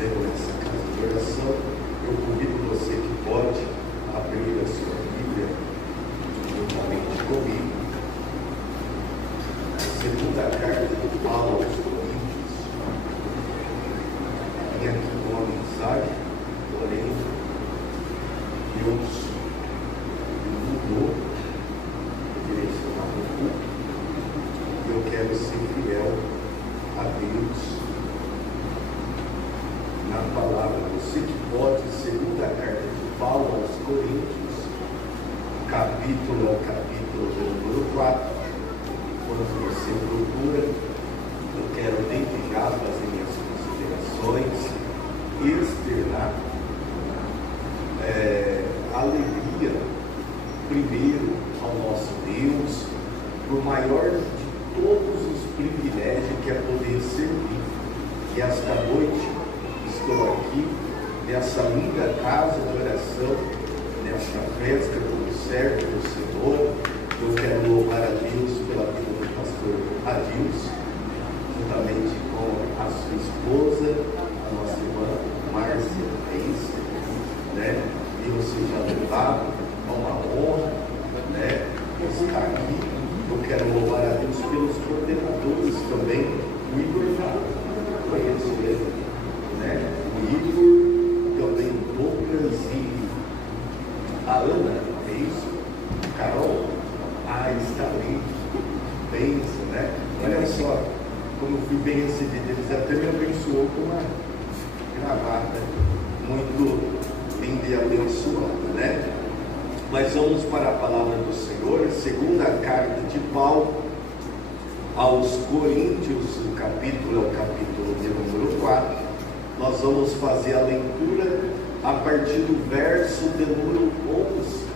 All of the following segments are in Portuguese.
fizemos essa casa de oração, eu convido você que pode abrir a sua Bíblia juntamente comigo. A segunda carta de Paulo aos Coríntios. Tem aqui uma mensagem, porém Deus mudou o direcionado do culto. Eu quero ser fiel a Deus na palavra. Você que pode, segunda carta de Paulo aos Coríntios, capítulo é o capítulo número 4. Quando você procura, eu quero desde já fazer minhas considerações e externar alegria, primeiro, ao nosso Deus, por maior de todos os privilégios que é poder servir. E esta noite estou aqui, nessa linda casa de oração, nesta festa como servo do Senhor. Eu quero louvar a Deus pela vida do pastor Adilson, juntamente com a sua esposa, a nossa irmã Márcia, é isso, né? Deus seja louvado, é uma honra, né? Estar aqui. Eu quero louvar a Deus pelos coordenadores também, o Igor, conheço ele, né? O Igor, também o Douglas e a Ana, é isso? Carol, está ali, bênção, né? Olha só, como eu fui bem recebido, eles até me abençoou com uma gravata muito linda e abençoada, né? Mas vamos para a palavra do Senhor, segunda carta de Paulo aos Coríntios, o capítulo é o capítulo de número 4. Nós vamos fazer a leitura a partir do verso de número 11.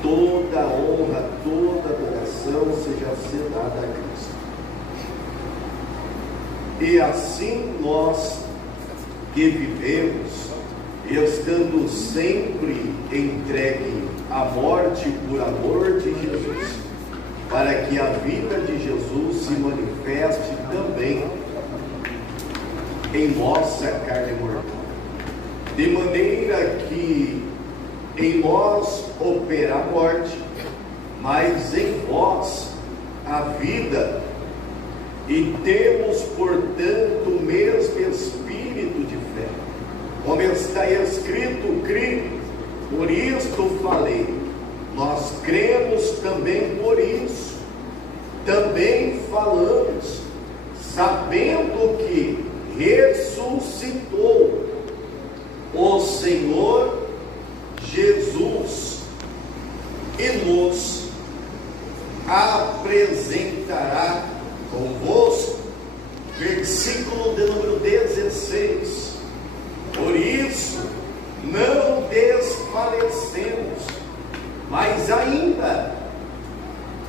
Toda honra, toda adoração seja dada a Cristo. E assim nós que vivemos, estando sempre entregue à morte por amor de Jesus, para que a vida de Jesus se manifeste também em nossa carne mortal, de maneira que em nós opera a morte, mas em vós a vida, e temos, portanto, o mesmo espírito de fé. Como está escrito, criei, por isto falei. Nós cremos também por isso. Também falamos, sabendo que ressuscitou o Senhor Jesus e nos apresentará convosco. Versículo de número 16. Por isso não desfalecemos, mas ainda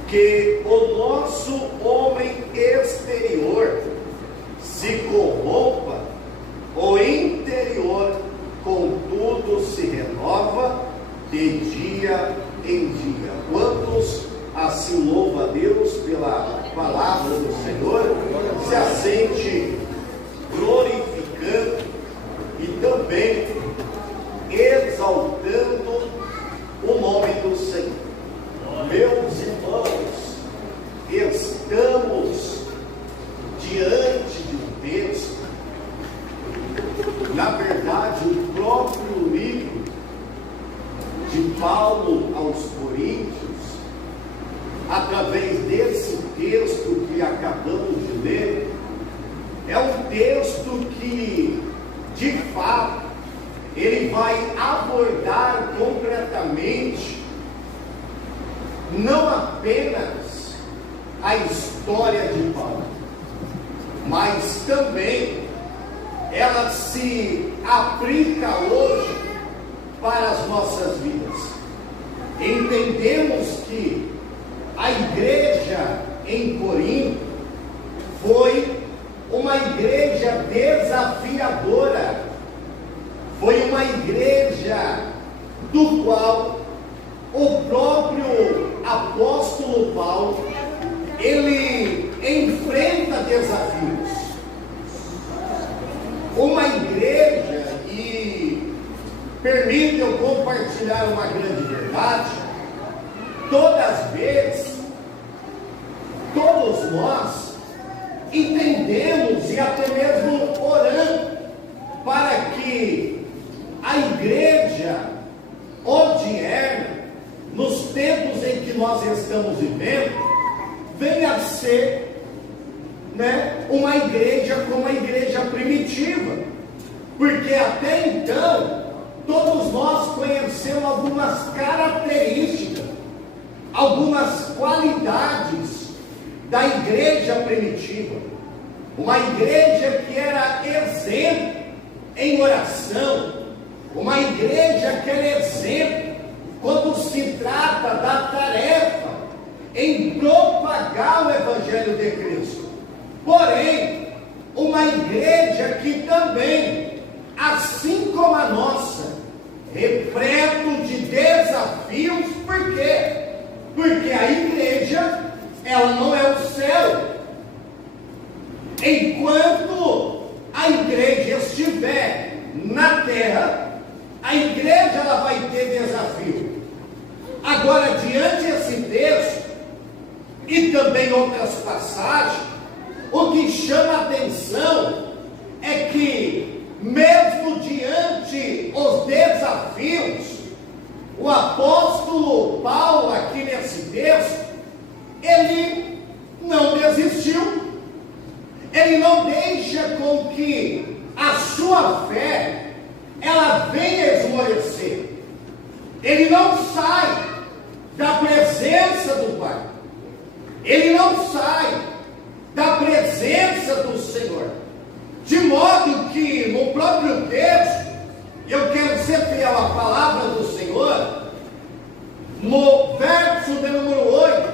que o nosso homem exterior se corrompa, o interior contudo se renova de dia em dia. Quantos assim louva a Deus pela palavra do Senhor, se assente glorificando e também exaltando o nome do Senhor. Meus irmãos, estamos diante de um texto, na verdade, o próprio livro de Paulo aos Coríntios, através desse texto que acabamos de ler, é um texto que, de fato, ele vai abordar concretamente não apenas a história de Paulo, mas também ela se aplica hoje para as nossas vidas. Entendemos que a igreja em Corinto foi uma igreja desafiadora, foi uma igreja do qual o próprio apóstolo Paulo, ele enfrenta desafios. Uma igreja permita eu compartilhar uma grande verdade. Todas as vezes, todos nós entendemos e até mesmo oramos para que a igreja odierna, nos tempos em que nós estamos vivendo, venha a ser, uma igreja como a igreja primitiva, porque até então todos nós conhecemos algumas características, algumas qualidades da igreja primitiva. Uma igreja que era exemplo em oração, uma igreja que era exemplo quando se trata da tarefa em propagar o Evangelho de Cristo. Porém, uma igreja que também, assim como a nossa, repleto de desafios. Por quê? Porque a igreja, ela não é o céu. Enquanto a igreja estiver na terra, a igreja ela vai ter desafio. Agora, diante desse texto e também outras passagens, o que chama a atenção é que, mesmo diante os desafios, o apóstolo Paulo, aqui nesse texto, ele não desistiu. Ele não deixa com que a sua fé ela venha esmorecer. Ele não sai da presença do Pai. Ele não sai da presença do Senhor. De modo que no próprio texto, eu quero ser fiel à palavra do Senhor, no verso de número 8,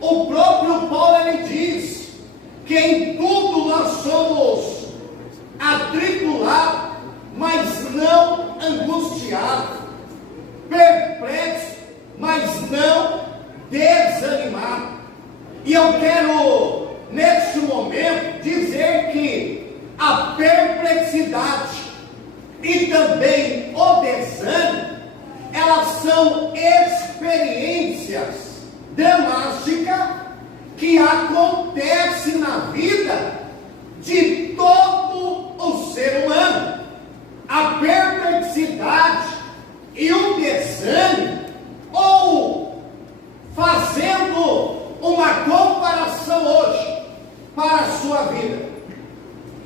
o próprio Paulo ele diz que em tudo nós somos atribulados, mas não angustiados, perplexos, mas não desanimados. E eu quero, neste momento, dizer que a perplexidade e também o desânimo, elas são experiências drásticas que acontecem na vida de todo o ser humano. A perplexidade e o desânimo, ou fazendo uma comparação hoje para a sua vida,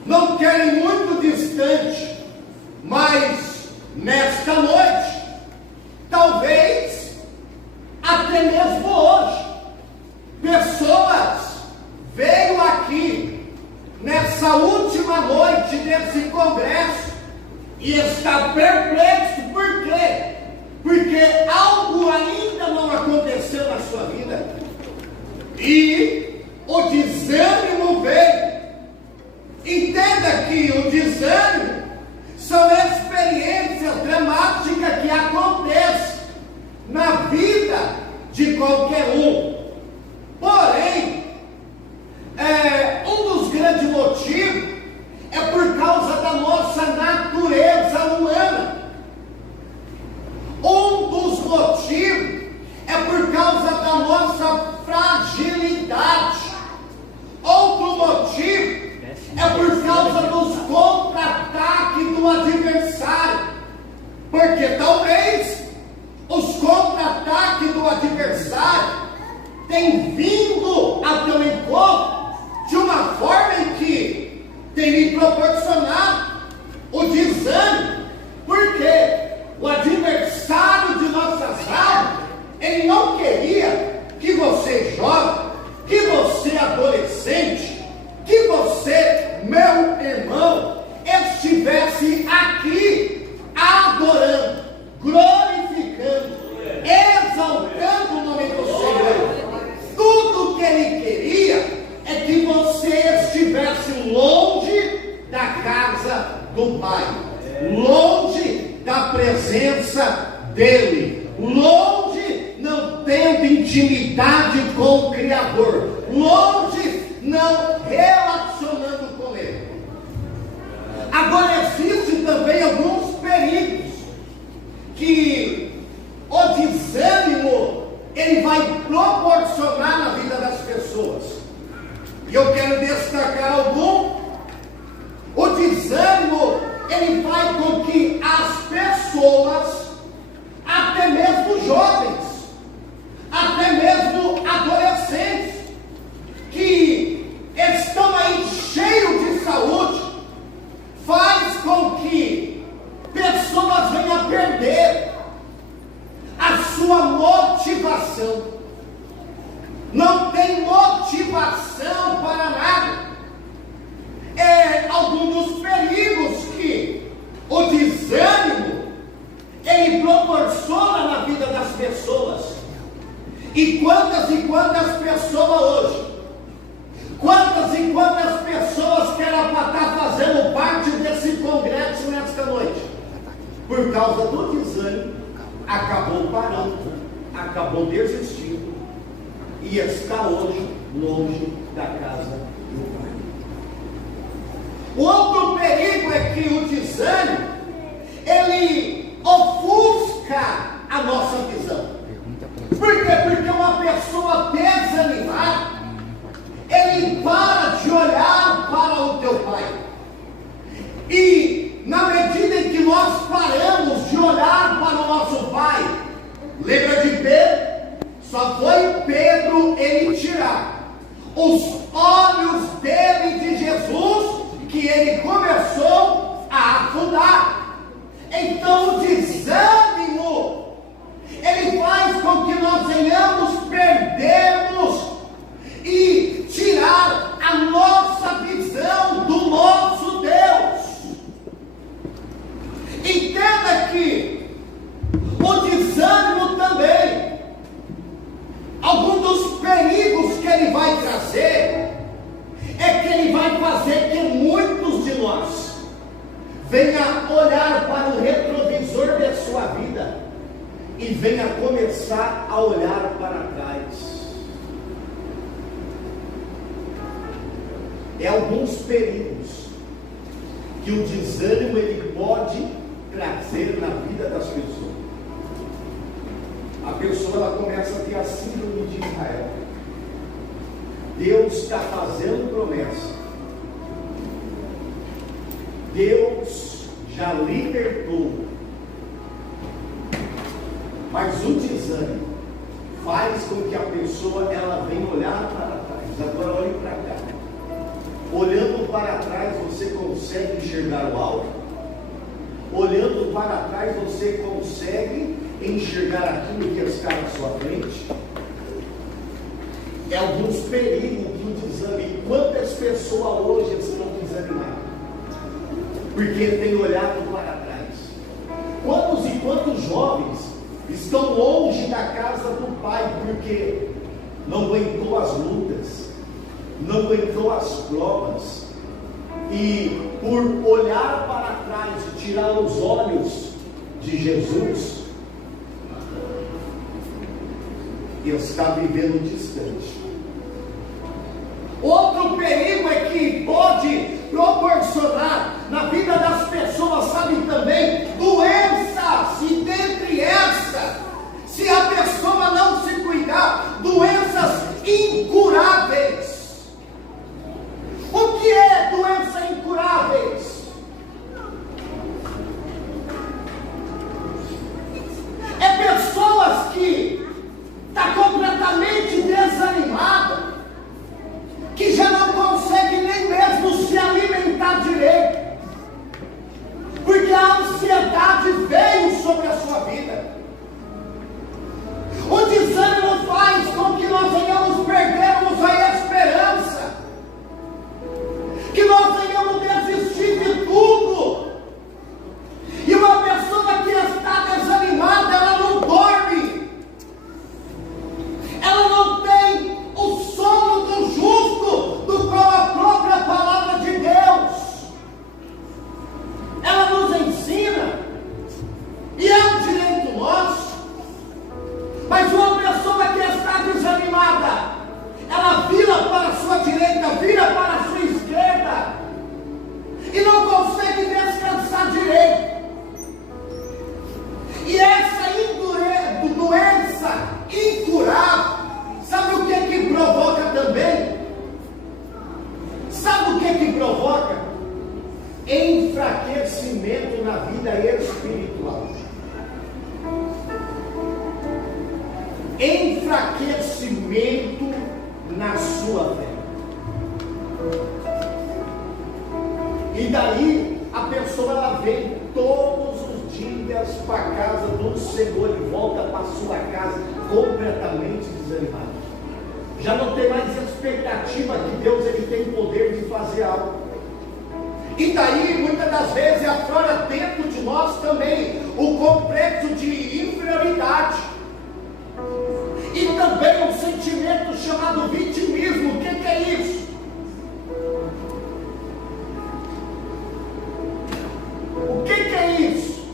não quero ir muito distante, mas nesta noite, talvez até mesmo hoje, pessoas veio aqui nessa última noite desse congresso e está perplexo. Por quê? Porque algo ainda não aconteceu na sua vida e o desânimo veio. Entenda que o desânimo são experiências dramáticas que acontecem na vida de qualquer um. Porém, um dos grandes motivos é por causa da nossa natureza humana. Um dos motivos é por causa da nossa fragilidade. Outro motivo é por causa dos contra-ataques do adversário. Porque talvez os contra-ataques do adversário tenham vindo a teu encontro de uma forma em que tem lhe proporcionado o desânimo. Porque o adversário de nossas almas, ele não queria que você jovem, que você adolescente, que você, meu irmão, estivesse aqui adorando, glorificando, exaltando o nome do Senhor. Tudo que ele queria é que você estivesse longe da casa do Pai, longe da presença dele, longe não tendo intimidade com o Criador, longe não relacionando com ele. Agora existem também alguns perigos E eu quero destacar algum. O desânimo, ele faz com que as pessoas, até mesmo jovens, até mesmo adolescentes, que estão aí cheios de saúde, faz com que pessoas venham a perder a sua motivação. Não tem motivação para nada. É algum dos perigos que o desânimo ele proporciona na vida das pessoas. E quantas pessoas hoje, quantas pessoas que era para estar fazendo parte desse congresso nesta noite, por causa do desânimo, acabou parando, acabou desistindo e está hoje longe da casa do Pai. O outro perigo é que o desânimo, ele ofusca a nossa visão. Por quê? Porque uma pessoa desanimada, ele para de olhar para o teu Pai. E na medida em que nós paramos de olhar para o nosso Pai, lembra de Pedro? Só foi Pedro ele tirar os olhos dele de Jesus, que ele começou a afundar. Então o desânimo, ele faz com que nós venhamos perdermos e tirar a nossa visão do nosso Deus. Entenda que o desânimo também, algum dos perigos que ele vai trazer, é que ele vai fazer que muitos de nós venham olhar para o retrovisor de sua vida e venha começar a olhar para trás. É alguns perigos que o desânimo ele pode trazer na vida das pessoas. A pessoa ela começa a ter a síndrome de Israel. Deus está fazendo promessa. Deus já libertou. Mas o desânimo faz com que a pessoa ela venha olhar para trás. Agora olhe para cá. Olhando para trás você consegue enxergar o alto. Olhando para trás você consegue enxergar aquilo que está na sua frente. É alguns perigos que o desânimo. Quantas pessoas hoje estão desanimadas? Porque tem olhado para trás. Quantos e quantos jovens estão longe da casa do Pai porque não aguentou as lutas, não aguentou as provas, e por olhar para trás e tirar os olhos de Jesus, está vivendo distante. Outro perigo é que pode proporcionar na vida das pessoas, sabe também, doenças, e dentre essas, se a pessoa não se cuidar, doenças incuráveis. O que é doenças incuráveis? É pessoas que estão completamente desanimadas, que provoca? Enfraquecimento na vida espiritual. Enfraquecimento na sua fé. E daí a pessoa ela vem todos os dias para a casa do Senhor e volta para a sua casa completamente desanimada. Já não tem mais expectativa que Deus ele tem poder de fazer algo. E daí muitas das vezes aflora dentro de nós também o complexo de inferioridade. E também um sentimento chamado vitimismo. O que é isso? O que é isso?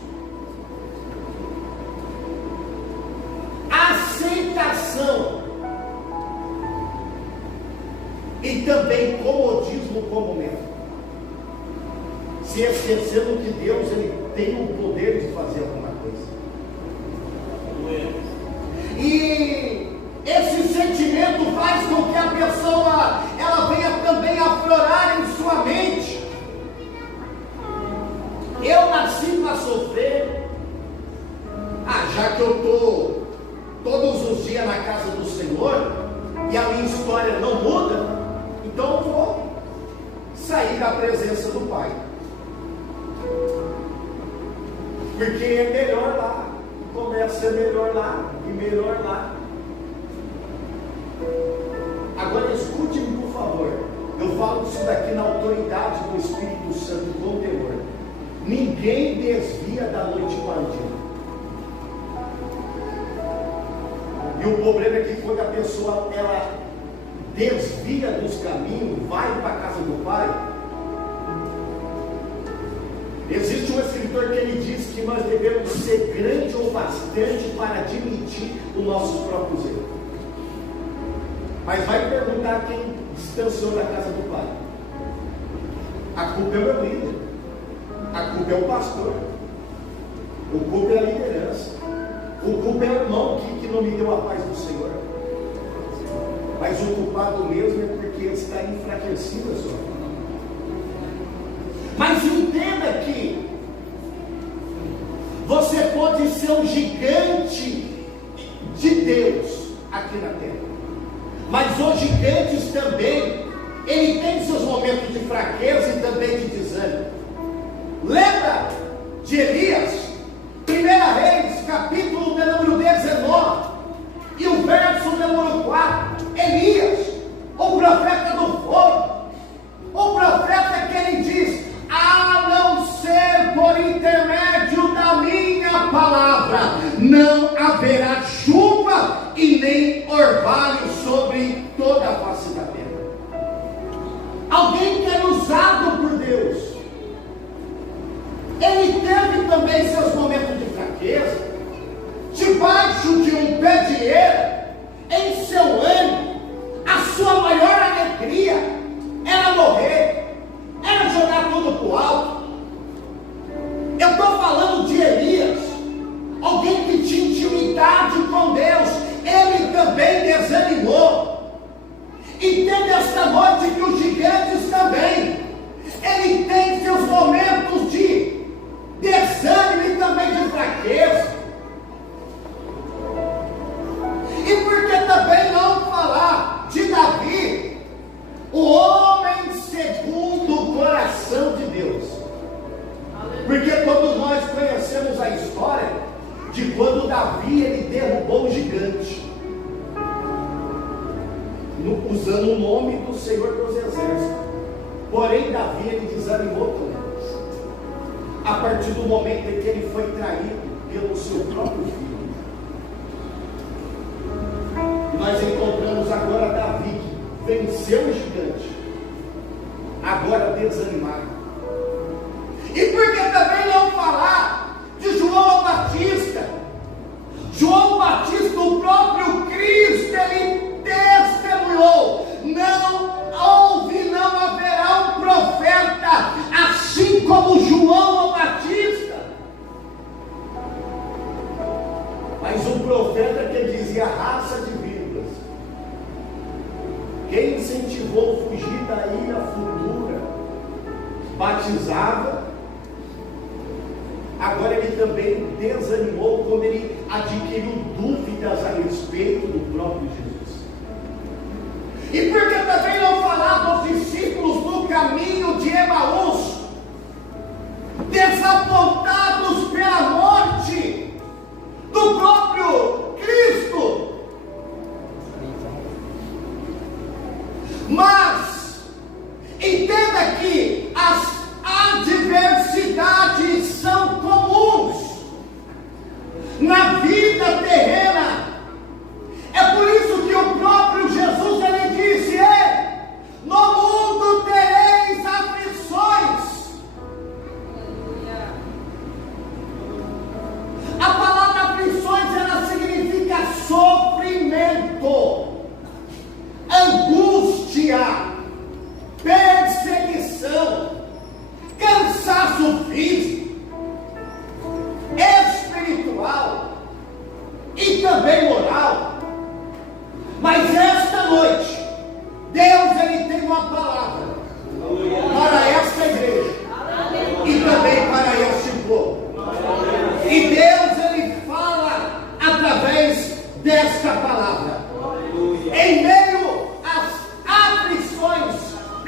Aceitação. E também comodismo como mesmo. Se esquecendo que Deus ele tem o poder de fazer alguma coisa. E esse sentimento faz com que a pessoa ela venha também aflorar em sua mente. Eu nasci para sofrer. Já que eu estou todos os dias na casa do Senhor e a minha história não muda, então eu vou sair da presença do Pai. Porque é melhor lá, começa a ser melhor lá e melhor lá. Agora escute-me por favor, eu falo isso daqui na autoridade do Espírito Santo com temor. Ninguém desvia da noite para o dia. E o problema é que quando a pessoa ela desvia dos caminhos, vai para a casa do Pai. Existe um escritor que ele diz que nós devemos ser grande ou bastante para admitir os nossos próprios erros. Mas vai perguntar quem distanciou da casa do Pai. A culpa é o meu líder. A culpa é o pastor. O culpa é a liderança. O culpa é o irmão que não me deu a paz do Senhor. Mas o culpado mesmo é porque ele está enfraquecido a sua vida. Mas entenda que você pode ser um gigante de Deus aqui na terra. Mas os gigantes também, ele tem seus momentos de fraqueza e também de desânimo. Lembra de Elias? 1 Reis, capítulo de número 19, e o verso de número 4. Elias, o profeta do fogo, o profeta que ele diz: a não ser por intermédio da minha palavra, não haverá chuva e nem orvalho sobre toda a face da terra. Alguém que é usado por Deus, ele teve também seus momentos de fraqueza, debaixo de um pé de eira, em seu ânimo, a sua maior alegria era morrer, era jogar tudo para o alto. Eu estou falando de Elias, alguém que tinha intimidade com Deus, ele também desanimou. E teve esta noite que os gigantes também, ele tem seus momentos de desânimo e também de fraqueza. E por que também não falar de Davi, o homem segundo o coração de Deus? Porque todos nós conhecemos a história de quando Davi ele derrubou o gigante, usando o nome do Senhor dos Exércitos. Porém Davi ele desanimou também, a partir do momento em que ele foi traído pelo seu próprio filho. E nós encontramos agora Davi, que venceu o gigante, agora desanimado. E por que também não falar de João Batista? João Batista, o próprio Cristo, ele testemunhou: não houve, não haverá um profeta assim como João Batista. Mas um profeta que dizia raça de víboras. Quem incentivou fugir da ira futura batizava, agora ele também desanimou quando ele adquiriu dúvidas a respeito do próprio Jesus. E por que também não falar dos discípulos no caminho de Emaús, desapontados pela morte do próprio Cristo? Mas entenda que as adversidades são comuns na vida terrena. É por isso que o próprio Jesus ele disse: no mundo tereis aflições. A palavra aflições ela significa sofrimento, angústia, perseguição, cansaço físico, espiritual e também moral. Mas esta noite Deus ele tem uma palavra para esta igreja e também para este povo. E Deus ele fala através desta palavra. Em meio às aflições,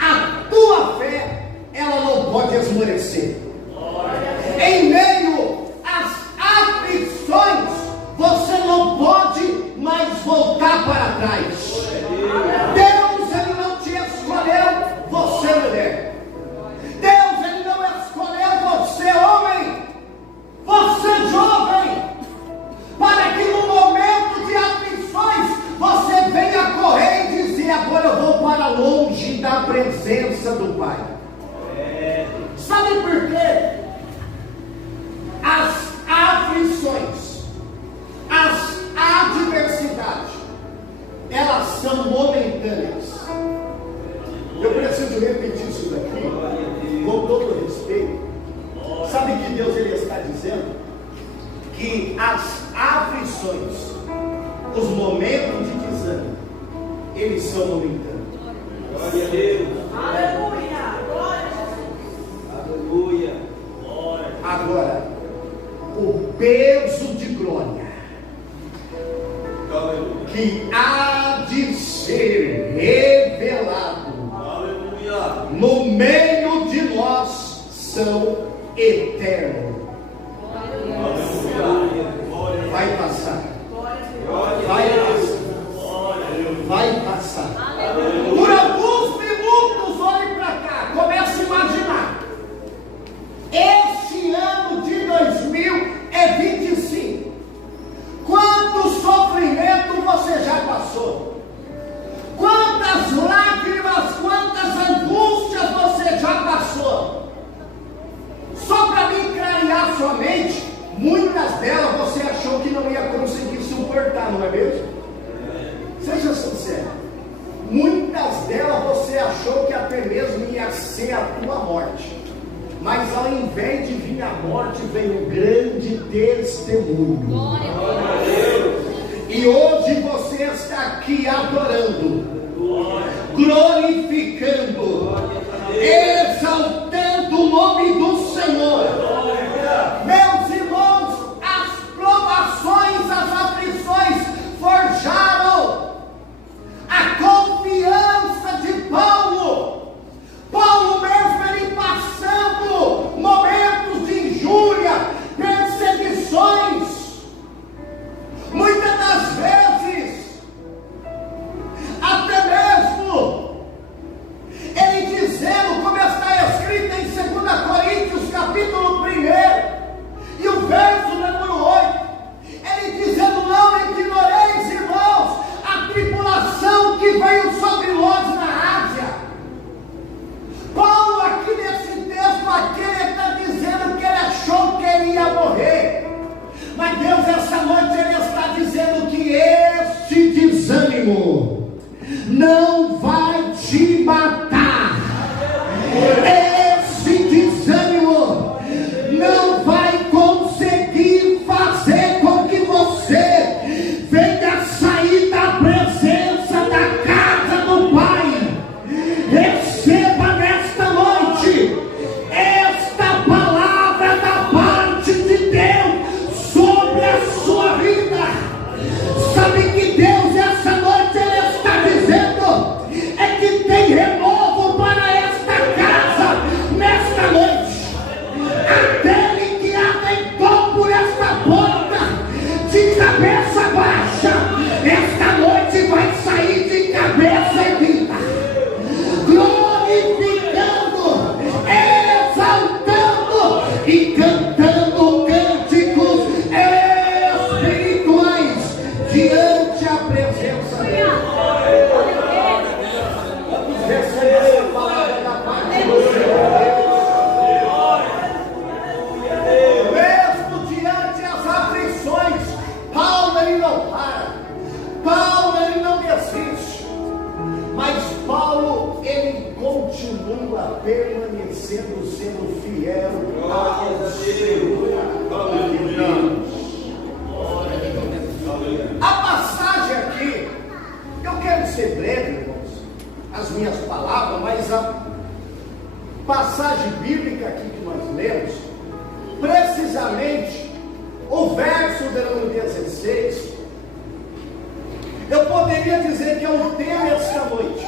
a tua fé ela não pode esmorecer. Em meio às aflições, você não pode mais voltar para trás. Deus ele não te escolheu, você mulher. Deus ele não escolheu você homem, você jovem, para que no momento de aflições você venha correr e dizer: agora eu vou para longe da presença do Pai. Sabe por quê? As aflições, as adversidades, elas são momentâneas. Eu preciso repetir isso daqui com todo respeito. Sabe que Deus ele está dizendo? Que as aflições, os momentos de desânimo, eles são momentâneos. Glória a Deus. Aleluia. Glória a Jesus. Aleluia. Agora, o peso de glória que há de ser revelado no meio de nós são eternos. Vai passar. Vai passar. Vai passar. Por alguns minutos, olhe para cá, comece a imaginar. Este ano de 2025, quanto sofrimento você já passou? Quantas lágrimas, quantas angústias você já passou? Só para me clarear sua mente, muitas delas você achou que não ia conseguir suportar, não é mesmo? Seja sincero. Muitas delas você achou que até mesmo ia ser a tua morte. Mas ao invés de vir a morte, veio um grande testemunho. Glória a Deus. E hoje você está aqui adorando, glorificando, exaltando o nome do Senhor. Meus irmãos, as provações, as aflições forjaram a confiança de Paulo. Paulo mesmo ele passando momentos de injúria, perseguições, muitas das vezes até mesmo ele dizendo, como está escrito em 2 Coríntios capítulo 1 e o verso número 8, ele dizendo: não ignoreis, irmãos, a tribulação que veio sobre nós na Ásia. Paulo aqui nesse texto aqui ele está dizendo que ele achou que ele ia morrer, mas Deus essa noite ele está dizendo que este desânimo não vai te matar. Esse desânimo não vai conseguir fazer com que você venha sair da presença da casa do Pai. Receba nesta noite continua permanecendo, sendo fiel ao Senhor. A passagem aqui, eu quero ser breve, irmãos, as minhas palavras, mas a passagem bíblica aqui que nós lemos, precisamente o verso de número 16, eu poderia dizer que é o tema esta noite,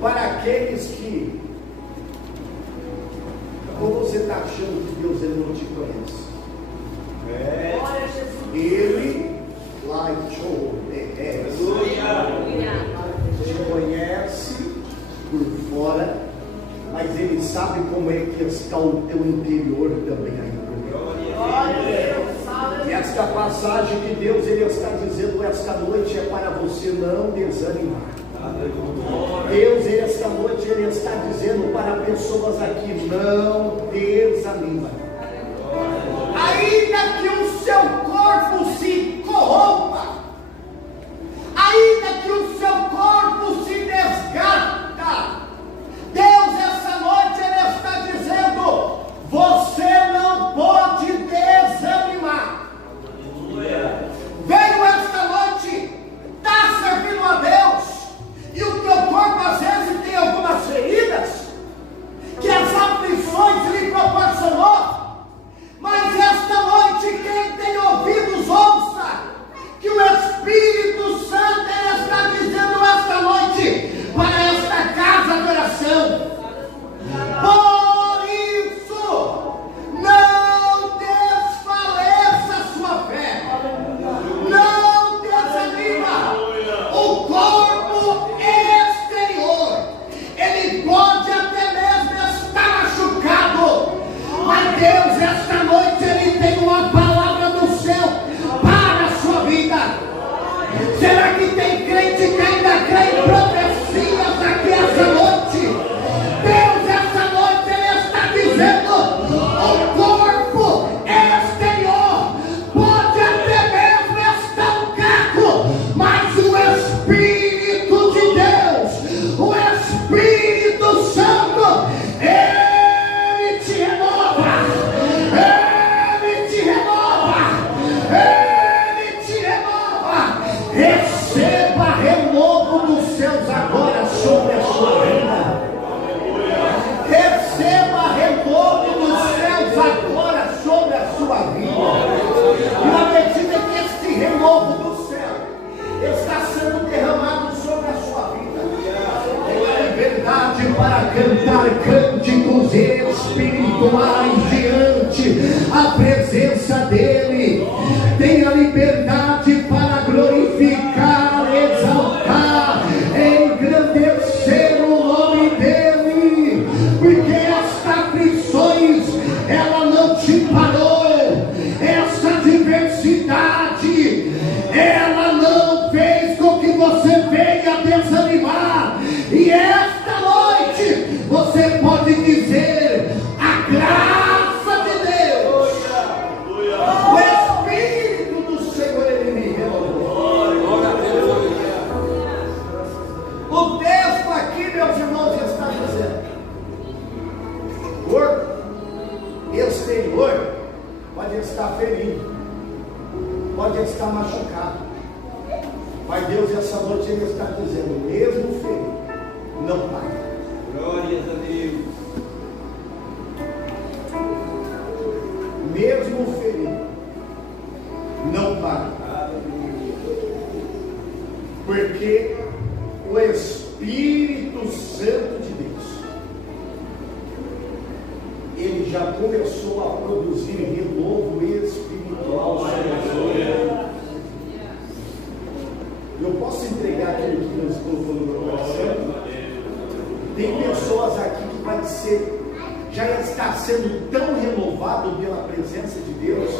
para aqueles que, como você está achando que Deus ele não te conhece? Ele, te conhece por fora, mas ele sabe como é que está o teu interior também aí por dentro. E esta passagem que Deus ele está dizendo esta noite é para você não desanimar. Deus esta noite ele está dizendo para pessoas aqui: não desanima. Ainda que o seu corpo se corrompa, ainda que o seu corpo se desgasta, Deus essa noite ele está dizendo: você não pode desanimar. Veio esta noite, está servindo a Deus, e o teu corpo às vezes tem algumas feridas que as aflições lhe proporcionou. Mas esta noite, quem tem ouvidos, ouça que o Espírito Santo ele está dizendo esta noite para esta casa de oração. Por isso, não desfaleça a sua fé, não desanima. O corpo exterior, ele pode até mesmo estar machucado, mas Deus esta noite ele tem uma palavra do céu para a sua vida. Será que tem crente que ainda crê em profecias aqui essa noite? Deus esta noite ele está dizendo: o corpo exterior pode até mesmo estar um caco, mas o Espírito de Deus, o Espírito Santo, ele te renova, ele te renova, ele te renova. Receba renovo dos céus agora sobre a sua vida. Receba renovo dos céus agora sobre a sua vida. E na medida que este renovo do céu está sendo derramado sobre a sua vida, tenha liberdade para cantar cânticos espirituais diante a presença dele. Tenha liberdade para glorificar, exaltar, engrandecer o nome dele, porque esta aflições ela não te parou, essa diversidade ela não fez com que você venha desanimar. E esta noite você pode dizer: a graça de Deus, o Espírito do Senhor ele me renovou. O texto aqui, meus irmãos, está dizendo: o corpo exterior pode estar ferido, pode estar machucado, mas Deus essa noite ele está dizendo: mesmo ferido, não para. Glórias a Deus. Mesmo ferido, não para. Porque o Espírito Santo de Deus, ele já começou a produzir renovo espiritual sobre a sua vida. Eu posso entregar aquilo que Deus colocou no meu coração? Tem pessoas aqui que já está sendo tão renovado pela presença de Deus,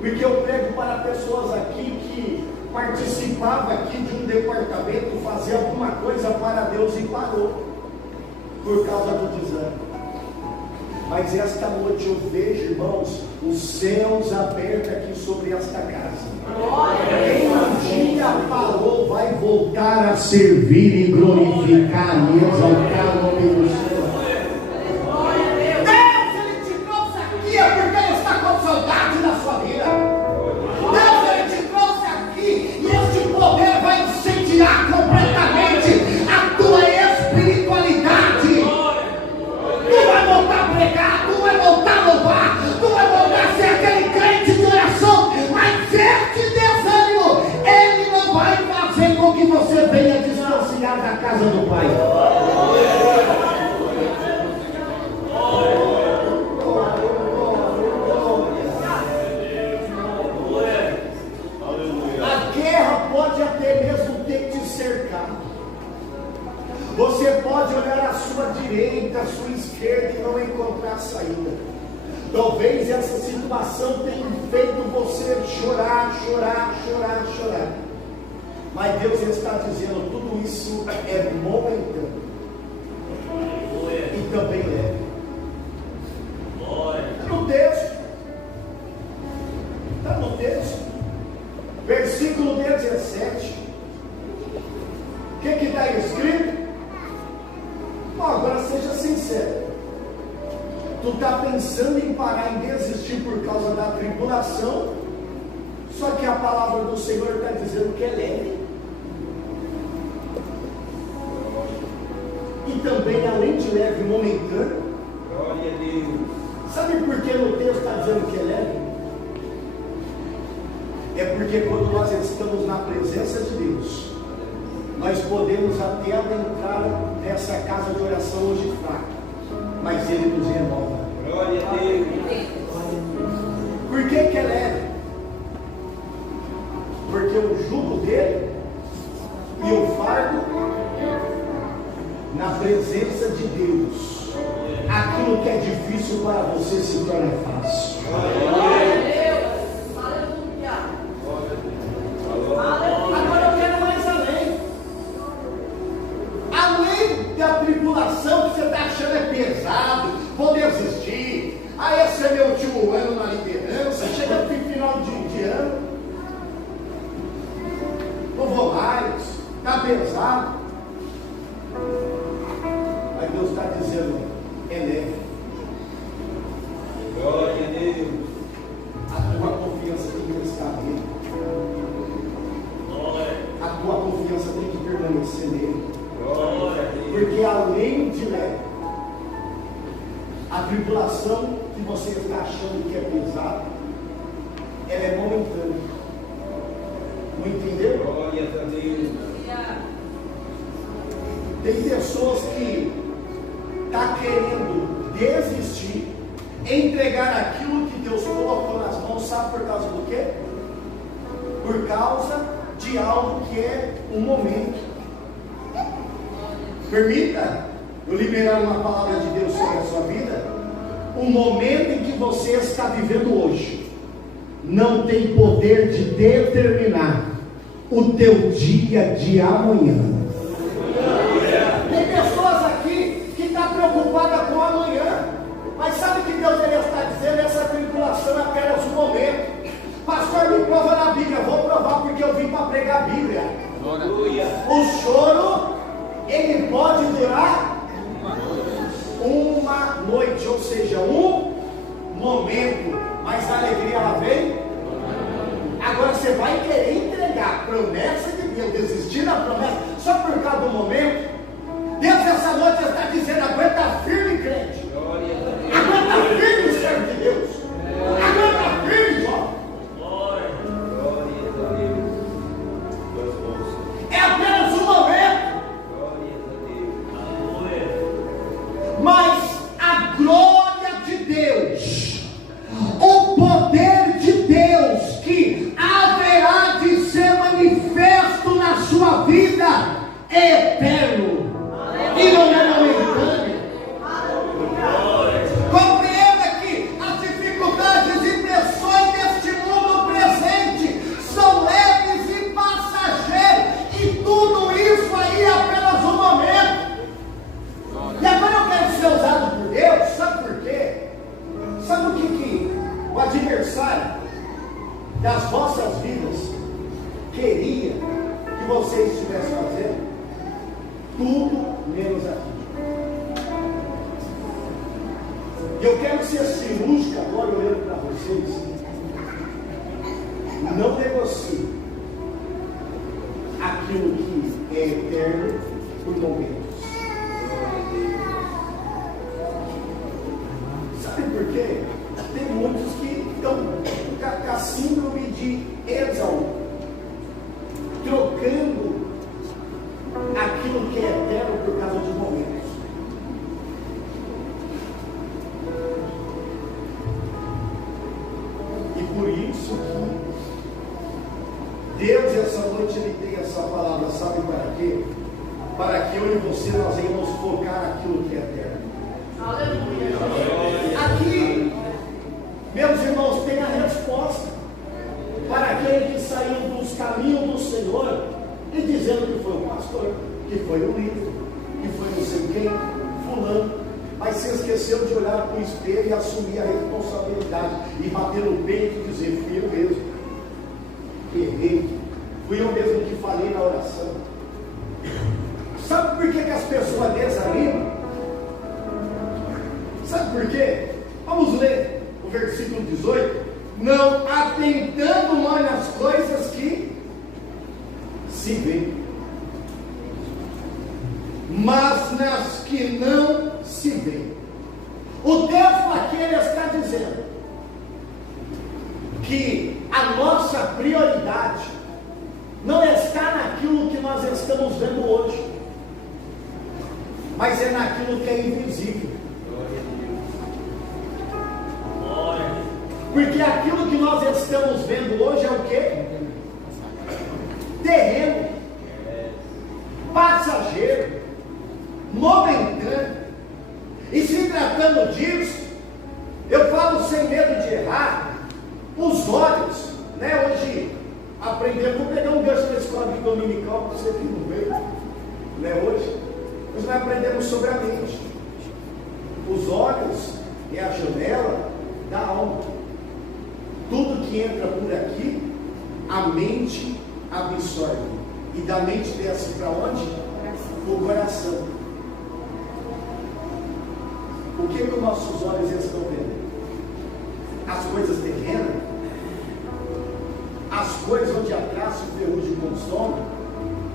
porque eu prego para pessoas aqui que participavam aqui de um departamento, fazia alguma coisa para Deus e parou, por causa do desânimo. Mas esta noite eu vejo, irmãos, os céus abertos aqui sobre esta casa. Quem um dia parou vai voltar a servir e glorificar e exaltar o nome do Senhor. Deus, Ele te trouxe aqui é porque Ele está com saudade da sua vida. Deus, Ele te trouxe aqui e este poder vai incendiar completamente a tua espiritualidade. Tu vai voltar a pregar, tu vai voltar a louvar, tu vai voltar a ser aquele crente de oração, mas este desânimo, ele não vai fazer com que você venha distanciar da casa do Pai. A guerra pode até mesmo ter te cercado. Você pode olhar à sua direita, à sua esquerda e não encontrar saída. Talvez essa situação tenha feito você chorar. Mas Deus está dizendo, tudo isso é momentâneo. E também leve. Está no texto. Versículo 17. O que está escrito? Agora seja sincero. Tu está pensando em parar, em desistir por causa da tribulação, só que a palavra do Senhor está dizendo que é leve. E também, além de leve, momentâneo. Glória a Deus. Sabe por que no texto está dizendo que é leve? É porque quando nós estamos na presença de Deus, nós podemos até adentrar nessa casa de oração hoje fraca, mas Ele nos renova. Glória a Deus. Por que é leve? Porque o jugo dele e o fardo, na presença de Deus, aquilo que é difícil para você se torna fácil. Glória a Deus. Agora eu quero mais além. Além da tribulação que você está achando é pesado, vou desistir. Esse é meu último ano na liderança, chega no final de ano, não vou mais, está pesado. Mas Deus está dizendo, é leve. Glória a Deus. A tua confiança tem que estar nele. A tua confiança tem que permanecer nele. Glória a Deus. Porque além de leve, a tribulação que você está achando que é pesada, ela é momentânea. Não entendeu? Glória a Deus. Tem pessoas que estão querendo desistir, entregar aquilo que Deus colocou nas mãos, sabe por causa do quê? Por causa de algo que é um momento. Permita eu liberar uma palavra de Deus sobre a sua vida. O momento em que você está vivendo hoje não tem poder de determinar o teu dia de amanhã. Tem pessoas aqui que estão preocupadas com amanhã, mas sabe o que Deus está dizendo? Essa tribulação é apenas um momento. Pastor, me prova na Bíblia. Vou provar porque eu vim para pregar a Bíblia. O choro, ele pode durar uma noite, ou seja, um momento, mas a alegria ela vem. Agora você vai querer entregar a promessa de Deus, desistir da promessa só por causa do momento. Deus essa noite está dizendo, aguenta firme, crente. Aguenta firme, servo de Deus. Aguenta firme, jovem. É apenas um momento. Mas a glória de Deus, o poder de Deus que haverá de ser manifesto na sua vida é eterno. tudo menos aqui. E eu quero ser cirúrgico agora olhando para vocês. Não negocie aquilo que é eterno por momentos. Sabe por quê? Tem muitos que estão com a síndrome de Esaú, trocando aquilo que é eterno por causa de momentos. E por isso que Deus essa noite Ele tem essa palavra, sabe para quê? Para que eu e você nós venhamos focar naquilo que é eterno. Aqui, meus irmãos, tem a resposta para aquele que saiu dos caminhos do Senhor e dizendo que foi o pastor, que foi o líder, que foi não sei quem, fulano, mas se esqueceu de olhar para o espelho e assumir a responsabilidade e bater no peito e dizer: fui eu mesmo, errei, fui eu mesmo que falei na oração. Sabe por que as pessoas desanimam? Sabe por quê? Vamos ler o versículo 18. Não atentando mais nas coisas que se vê, mas nas que não se vê. O texto aqui ele está dizendo que a nossa prioridade não está naquilo que nós estamos vendo hoje, mas é naquilo que é invisível. Porque aquilo que nós estamos vendo hoje é o quê? Terreno, passageiro, momentâneo. E se tratando disso, eu falo sem medo de errar, os olhos, né? Hoje aprendemos, vou pegar um gancho da escola dominical para você que não veio, né? Hoje nós aprendemos sobre a mente. Os olhos é a janela da alma. Tudo que entra por aqui, a mente absorve. E da mente desce para onde? O coração. O que os nossos olhos estão vendo? As coisas terrenas? As coisas onde a traça e o ferrugem consome?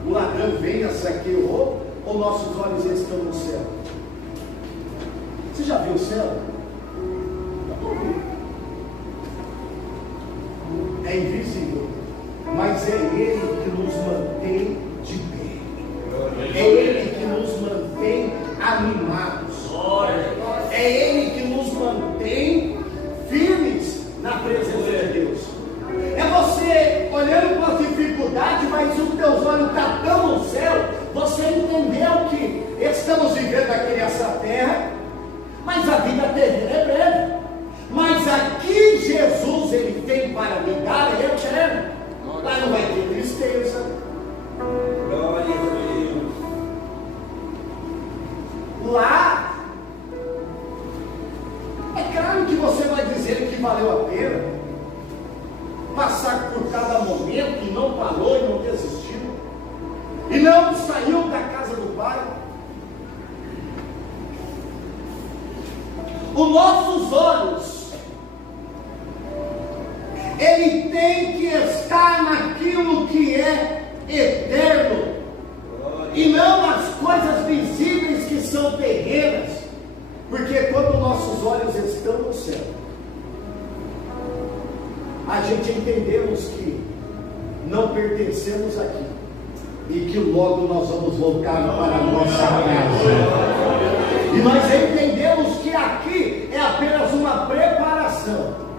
O ladrão vem, a saqueou? Ou nossos olhos estão no céu? Você já viu o céu? É invisível, mas é Ele que nos mantém de pé, é Ele que nos mantém animados, é Ele que nos mantém firmes na presença de Deus. É você olhando para a dificuldade, mas os teus olhos estão tão no céu, você entendeu que estamos vivendo aqui nessa terra, mas a vida terrena é breve. Mas aqui Jesus Ele tem para me dar é eterno. Lá não vai ter tristeza. Glória a Deus. Lá é claro que você vai dizer que valeu a pena passar por cada momento e não parou e não desistiu e não saiu da casa do Pai. Os nossos olhos ele tem que estar naquilo que é eterno e não nas coisas visíveis que são terrenas, porque quando nossos olhos estão no céu, a gente entendemos que não pertencemos aqui e que logo nós vamos voltar para a nossa casa, e nós entendemos que aqui é apenas uma preparação.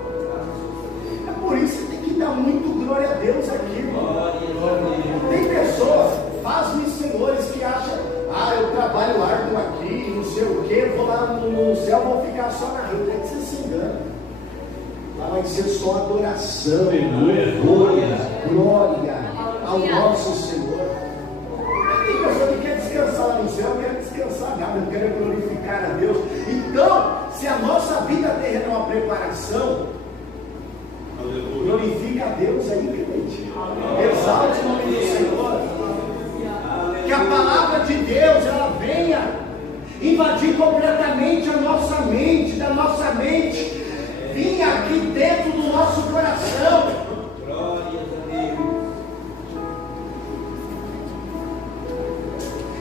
Por isso tem que dar muito glória a Deus aqui, irmão. Tem pessoas, pasmem senhores, que acham: eu trabalho árduo aqui, não sei o que, vou lá no céu, vou ficar só na rua. É que você se engana. Lá vai ser só adoração, glória ao nosso Senhor. Tem pessoa que quer descansar lá no céu, não quer descansar nada, não quer glorificar a Deus. Então, se a nossa vida terrena é uma preparação, glorifica a Deus aí, crente. Exalte o nome do Senhor. Que a palavra de Deus, ela invadir completamente a nossa mente, da nossa mente, vir aqui dentro do nosso coração. Glórias a Deus.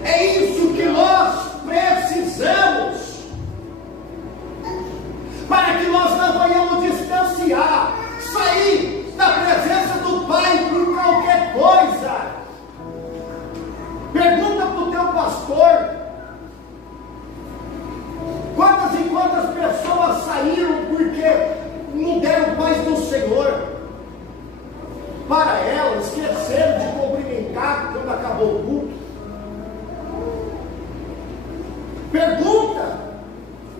É isso que nós precisamos, para que nós não venhamos distanciar, sair da presença do Pai por qualquer coisa. Pergunta para o teu pastor, quantas e quantas pessoas saíram porque não deram paz do Senhor? Para elas, esqueceram de cumprimentar quando acabou o culto. Pergunta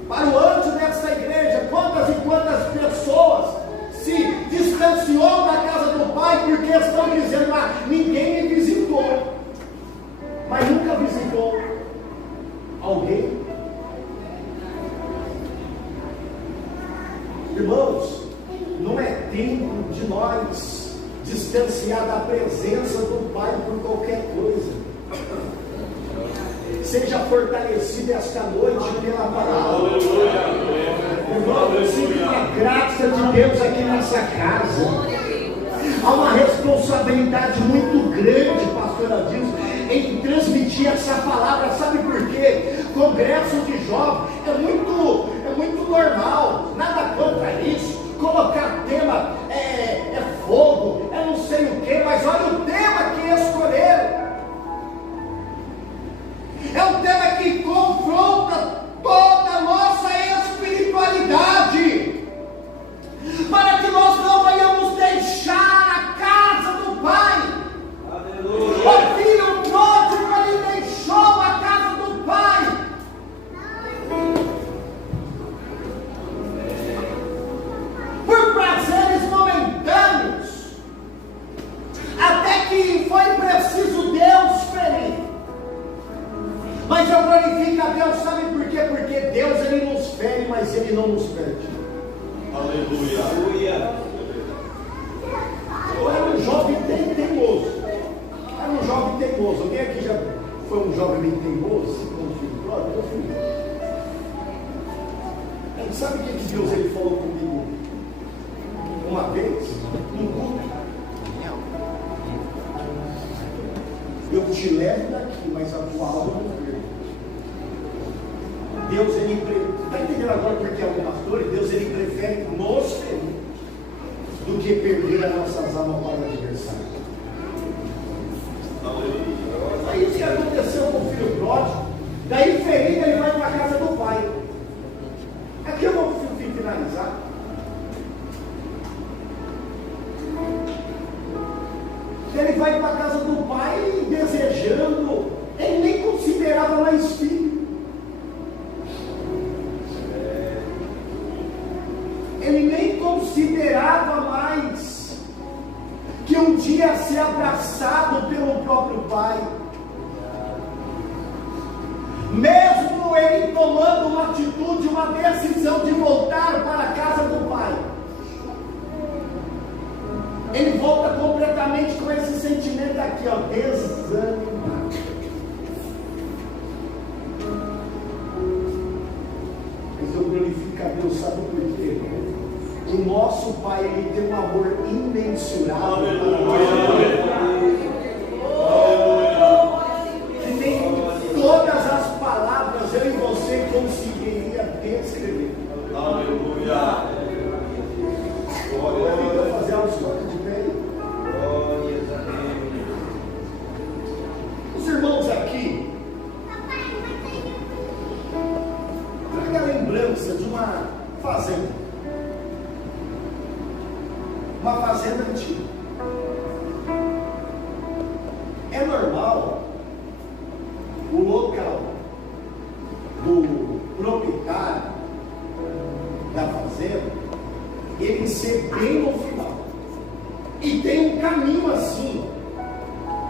para o anjo desta igreja, quantas e quantas pessoas se distanciou da casa do Pai porque estão dizendo, ninguém me visitou, mas nunca visitou alguém. Irmãos, não é tempo de nós distanciar da presença do Pai por qualquer coisa. Seja fortalecido esta noite pela palavra. Irmão, sinta a graça de Deus aqui nessa casa. Há uma responsabilidade muito grande, pastora Dilson, em transmitir essa palavra. Sabe por quê? Congresso de jovens é muito normal, nada contra isso. Colocar tema é fogo, é não sei o que, mas olha o tema que escolheram. É um tema que confronta toda a nossa espiritualidade, para que nós não venhamos deixar a casa do Pai. Aleluia. O filho pródigo, ele deixou a casa do Pai. Por prazeres momentâneos, até que foi preciso Deus ferir. Mas eu glorifico a Deus, sabe por quê? Porque Deus, ele nos fere, mas ele não nos perde. Aleluia. Aleluia. Eu era um jovem teimoso. Alguém aqui já foi um jovem bem teimoso? Como filho próprio? Eu fui. E sabe o que Deus ele falou comigo uma vez? Num culto. Eu te levo daqui, mas a tua alma não perco. Deus, ele está entendendo agora porque é um pastor? Deus, ele prefere nos ferir do que perder as nossas almas para o adversário. É isso que aconteceu com o filho pródigo. Daí ferido, ele vai para a casa do pai. Aqui eu vou finalizar. Ele vai para a casa do pai desejando, ele nem considerava mais filho. Ele nem considerava mais que um dia ia ser abraçado pelo próprio pai. Mesmo ele tomando uma atitude, uma decisão de voltar para a casa do pai, ele volta completamente com esse sentimento aqui, ó, desanimado. Mas eu glorifico a Deus, sabe por quê? O nosso Pai, ele tem um amor imensurável. Que nem todas as palavras eu e você conseguiria descrever. Aleluia. Eu vou fazer algo só de pé. Glórias a Deus. Os irmãos aqui, traga a lembrança de uma fazenda. Uma fazenda antiga. É normal o local do proprietário da fazenda ele ser bem no final. E tem um caminho assim,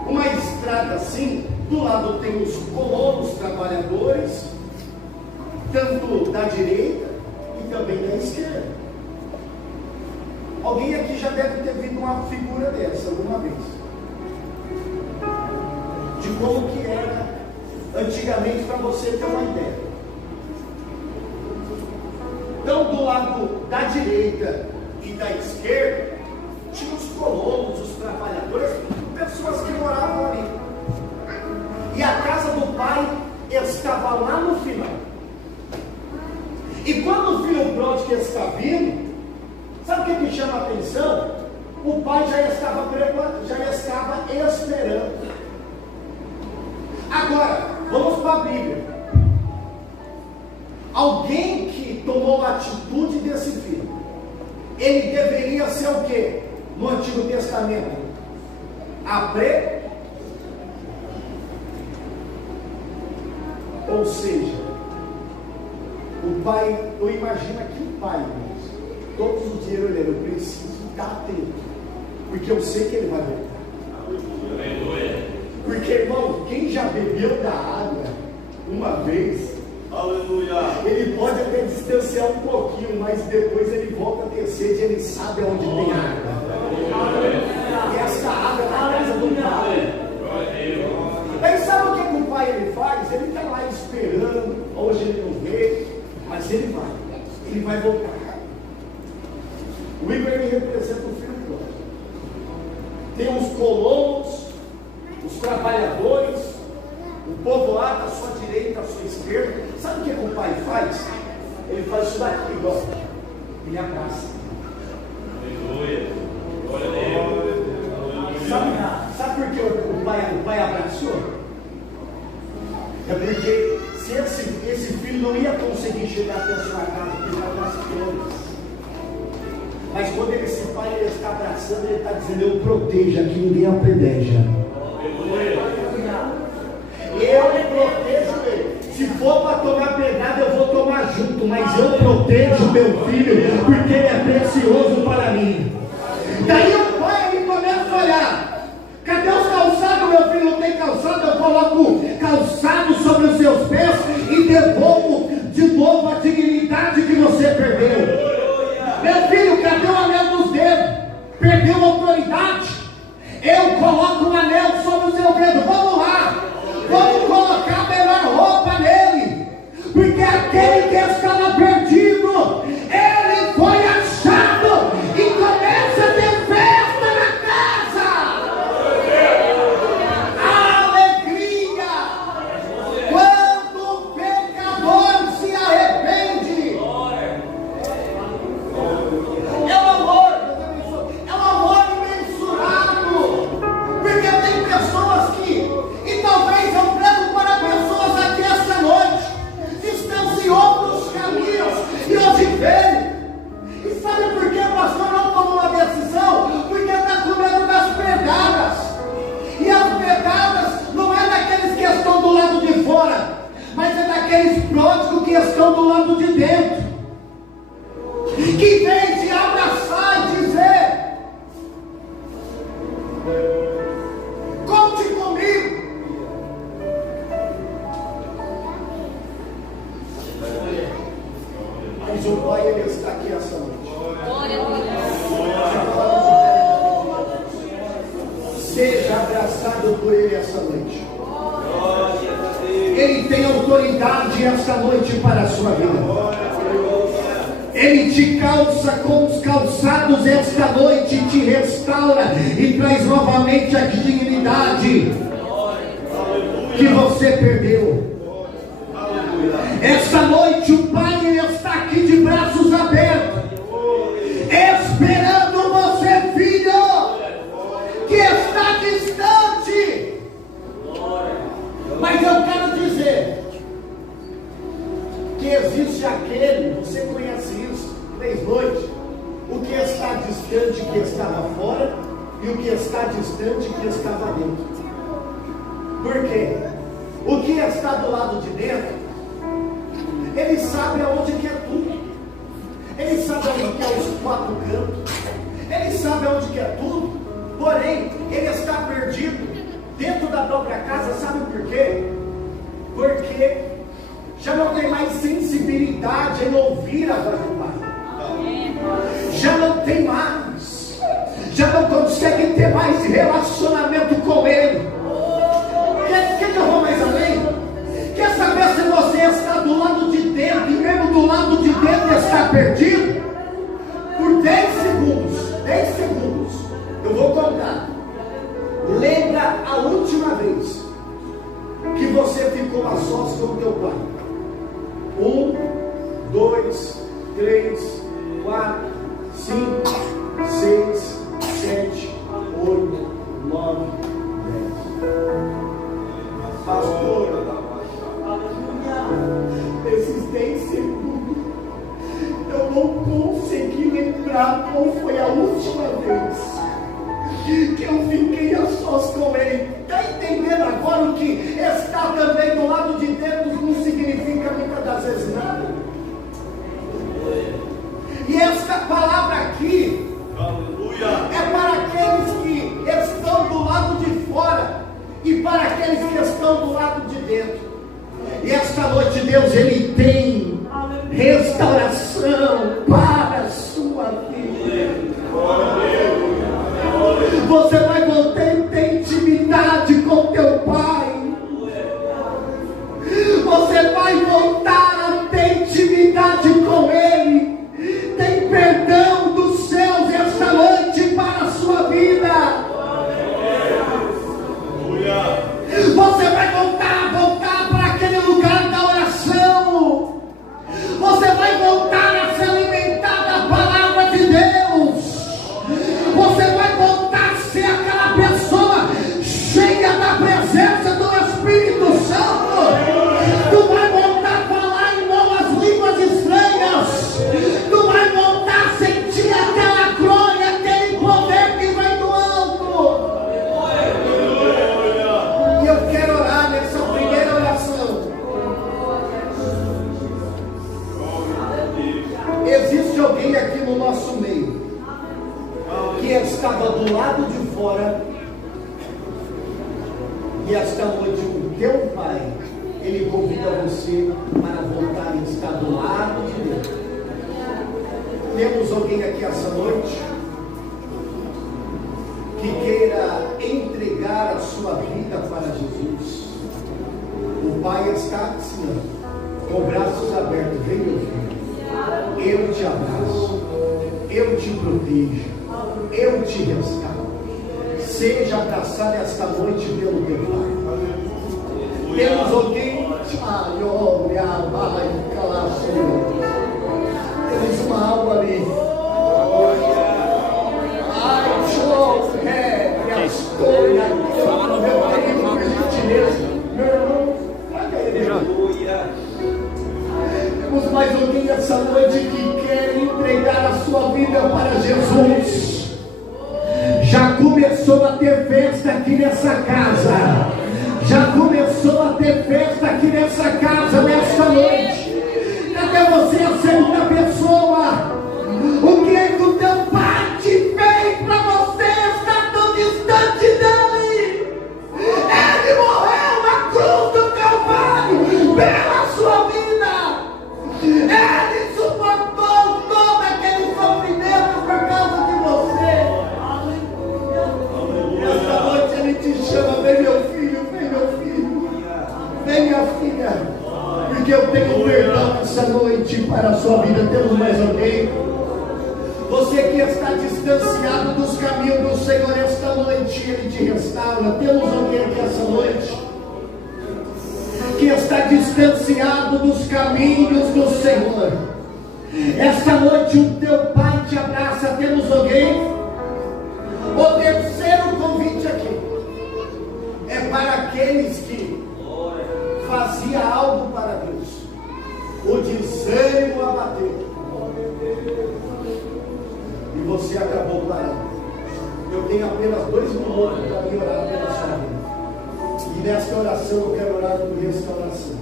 uma estrada assim, do lado tem os colonos trabalhadores, tanto da direita e também da esquerda. Alguém aqui já deve ter visto uma figura dessa alguma vez, de como que era antigamente, para você ter uma ideia. Então, do lado da direita e da esquerda, tinha os colonos, os trabalhadores, pessoas que moravam ali. E a casa do pai estava lá no final. E quando o filho pródigo está vindo, sabe o que chama a atenção? O pai já estava esperando. Agora, vamos para a Bíblia. Alguém que tomou a atitude desse filho, ele deveria ser o quê? No Antigo Testamento, ou seja, o pai, eu imagino que o pai, todos os dias eu preciso estar atento, porque eu sei que ele vai voltar. Porque, irmão, quem já bebeu da água uma vez, Aleluia. ele pode até distanciar um pouquinho, mas depois ele volta a ter sede, ele sabe onde tem água. E essa água é na casa do pai. Aí sabe o que o pai ele faz? Ele está lá esperando, hoje ele não veio, mas ele vai voltar. O Igor ele representa o filho pródigo. Tem os colonos, os trabalhadores, o povoado à sua direita, à sua esquerda. Sabe o que o pai faz? Ele faz isso daqui, ó. Ele abraça. Aleluia. Glória a Deus. Sabe por que o pai abraçou? É porque se esse filho não ia conseguir chegar até a sua casa, porque já das pedras. Mas quando esse pai ele está abraçando, ele está dizendo: eu protejo, aqui ninguém apredeja. Eu protejo ele. Se for para tomar pedrada, eu vou tomar junto, mas eu protejo meu filho, porque ele é precioso para mim. Daí o pai ele começa a olhar: cadê os calçados, meu filho? Não tem calçado? Eu coloco calçado sobre os seus pés e devolvo de novo a dignidade que você perdeu. Meu filho, cadê o anel dos dedos? Perdeu a autoridade? Eu coloco um anel sobre o seu dedo. Vamos lá, vamos colocar a melhor roupa nele, porque aquele que estava perdido, ele foi achado, e começa a ter festa na casa. Alegria quando o pecador se arrepende. É um amor imensurável, porque tem pessoas que, e talvez eu prego para pessoas aqui esta noite, que estão em outros caminhos e hoje veem. E sabe por que o pastor não tomou uma decisão? Porque está com medo das pedradas. E as pedradas não é daqueles que estão do lado de fora, mas é daqueles pródigos que estão do lado de dentro, que em vez de abraçar e dizer: conte comigo, mas o pai ele está aqui essa noite. Seja abraçado por ele essa noite. Ele tem autoridade essa noite para a sua vida. Ele te calça com os calçados esta noite, te restaura e traz novamente a dignidade que você perdeu. Esta noite o Pai ele está aqui de braços abertos, esperando você, filho, que está distante. Mas eu quero dizer que existe aquele, você conhece isso, 3 noites, o que está distante que estava fora e o que está distante que estava dentro. Por quê? O que está do lado de dentro, ele sabe aonde que é tudo, ele sabe onde que é os 4 cantos, ele sabe aonde que é tudo, porém ele está perdido dentro da própria casa. Sabe por quê? Porque já não tem mais sensibilidade em ouvir a voz do Pai, já não tem mais, já não consegue ter mais relacionamento com Ele. Quer que eu vou mais além? Quer saber se você está do lado de dentro, e mesmo do lado de dentro está perdido? lembrar qual foi a última vez que eu fiquei a sós com Ele. Está entendendo agora o que está também do lado de Deus não significa muitas das vezes nada? E esta palavra aqui é para aqueles que estão do lado de fora e para aqueles que estão do lado de dentro. E esta noite Deus, Ele tem restauração para a sua vida. Você vai voltar a ter intimidade com teu Pai. Você vai voltar a ter intimidade com Ele. Tem perdão dos céus esta noite para a sua vida. Você vai voltar para aquele lugar da oração. Você vai voltar a se alimentar da palavra de Deus. Você vai voltar a ser aquela pessoa cheia da presença do Espírito Santo. Tu vai voltar a falar em novas línguas estranhas. Tu vai voltar a sentir aquela glória, aquele poder que vem do alto. E eu quero orar nessa primeira oração. Existe alguém aqui no nosso meio que estava do lado de fora, e esta noite o teu Pai, Ele convida você para voltar e estar do lado de Deus. Temos alguém aqui essa noite que queira entregar a sua vida para Jesus. O Pai está assim, com braços abertos. Vem, meu filho, eu te abraço, eu te protejo, eu te restauro. Seja abraçado esta noite pelo teu Pai. Temos alguém? Temos uma alma ali. Meu marido, por gentileza, meu irmão, temos mais alguém essa noite que quer entregar a sua vida para Jesus. Já começou a ter festa aqui nessa casa. Já começou a ter festa aqui nessa casa nesta noite. Cadê você, a segunda pessoa? O que é que o teu Pai te fez para você estar tão distante dele? Ele morreu na cruz do Calvário pela sua vida. Ele suportou todo aquele sofrimento por causa de você. Esta noite Ele te chama. Vem, meu filho, vem, meu filho, vem, minha filha, porque eu tenho perdão essa noite para a sua vida. Temos mais alguém? Você que está distanciado dos caminhos do Senhor, esta noite Ele te restaura. Temos alguém aqui essa noite que está distanciado dos caminhos do Senhor? Esta noite o teu Pai te abraça. Temos alguém? O terceiro convite aqui é para aqueles que faziam algo para Deus. O desânimo abateu e você acabou parando. Eu tenho apenas 2 minutos para me orar pela sua vida. E nesta oração eu quero orar por restauração.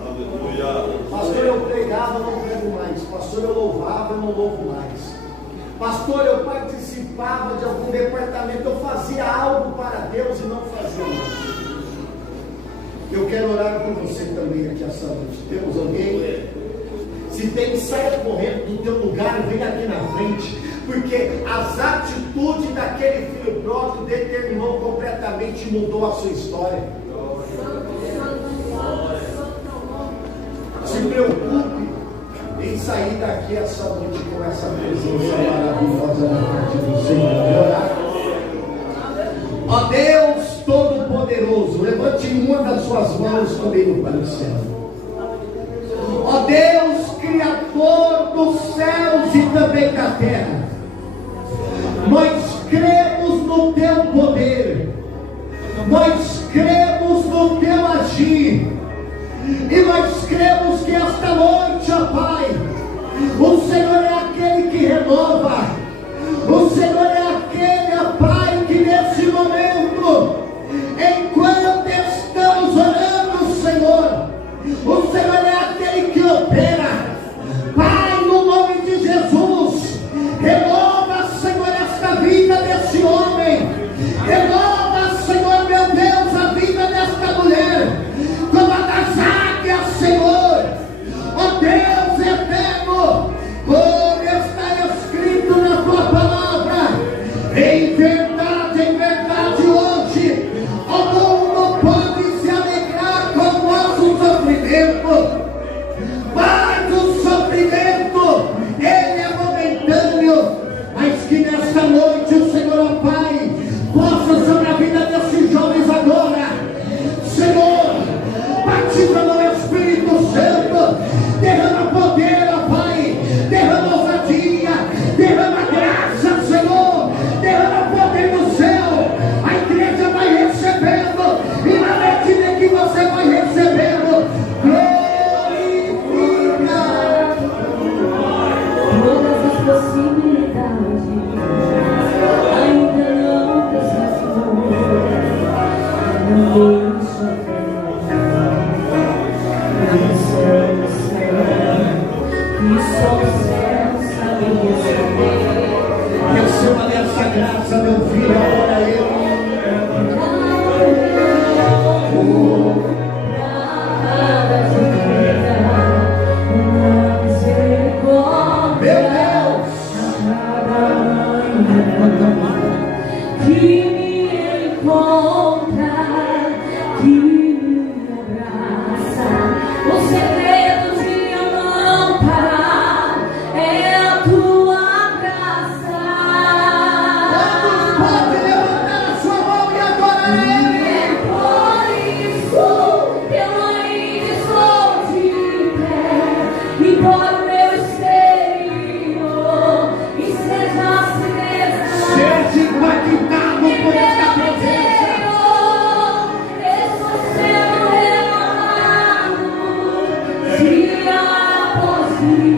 Aleluia. Pastor, eu pregava, eu não prego mais. Pastor, eu louvava, eu não louvo mais. Pastor, eu participava de algum departamento, eu fazia algo para Deus e não fazia mais. Eu quero orar por você também aqui essa noite. Temos alguém? Se tem, saia correndo do teu lugar e vem aqui na frente, porque as atitudes daquele filho pródigo determinou completamente e mudou a sua história. Se preocupe em sair daqui essa noite com essa presença maravilhosa da parte do Senhor. Ó Deus Todo-Poderoso, levante uma das suas mãos comigo para o céu. Ó Deus, Criador dos céus e também da terra, nós cremos no teu poder, nós cremos no teu agir, e nós cremos que esta noite, ó Pai, o Senhor é aquele que renova. O Senhor é aquele, ó Pai, que nesse momento, enquanto estamos orando, Senhor, o Senhor é aquele que opera. Pai, no nome de Jesus, renova, Senhor, esta vida desse homem. Renova, Senhor, meu Deus, a vida desta mulher, como a das águias, Senhor. Ó Deus eterno, como está escrito na tua palavra, em verdade, hoje, o mundo pode se alegrar com o nosso sofrimento, mas o sofrimento, ele é momentâneo, mas que nesta noite o Senhor, ó Pai, possa sobre a vida desses jovens agora, Senhor, batiza no Espírito Santo, derrama poder, ó Pai, derrama ousadia, derrama graça, Senhor, derrama poder do céu. A igreja vai recebendo, e na medida que você vai recebendo, glorifica todas as possibilidades. Ainda não desistou, não deixa e só o céu sabe responder. receba dessa graça, meu filho, agora eu. Meu Deus, que me encontra, que me abraça. O segredo de eu não parar é a tua graça. pode levantar a sua mão e adorar a Ele. É por isso que eu ainda estou de pé, embora o meu exterior esteja se desarmando. Seja impactado por esta presença. Estou sendo renovado dia após dia.